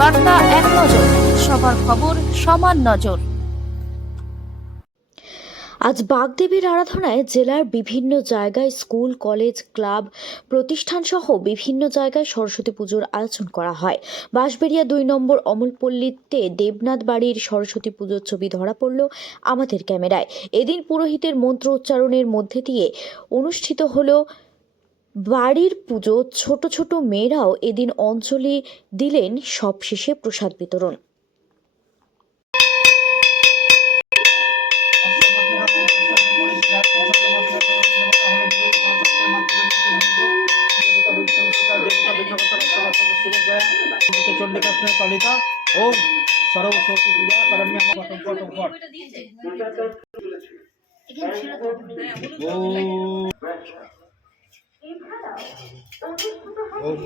বার্তা এক নজর, সবার খবর সমান নজর। আজ বাগদেবীর আরাধনায় জেলার বিভিন্ন জায়গায় স্কুল, কলেজ, ক্লাব, প্রতিষ্ঠান সহ বিভিন্ন জায়গায় সরস্বতী পুজোর আয়োজন করা হয়। বাঁশবেড়িয়া 2 নম্বর অমলপল্লীতে দেবনাথ বাড়ির সরস্বতী পুজোর ছবি ধরা পড়ল আমাদের ক্যামেরায়। এদিন পুরোহিতের মন্ত্র উচ্চারণের মধ্যে দিয়ে অনুষ্ঠিত হলো বাড়ির পুজো। ছোট ছোট মেয়েরাও এদিন অঞ্জলি দিলেন। সবশেষে প্রসাদ বিতরণ। चंडिका ओम सर्वशक्ति पूजा करण्य ओम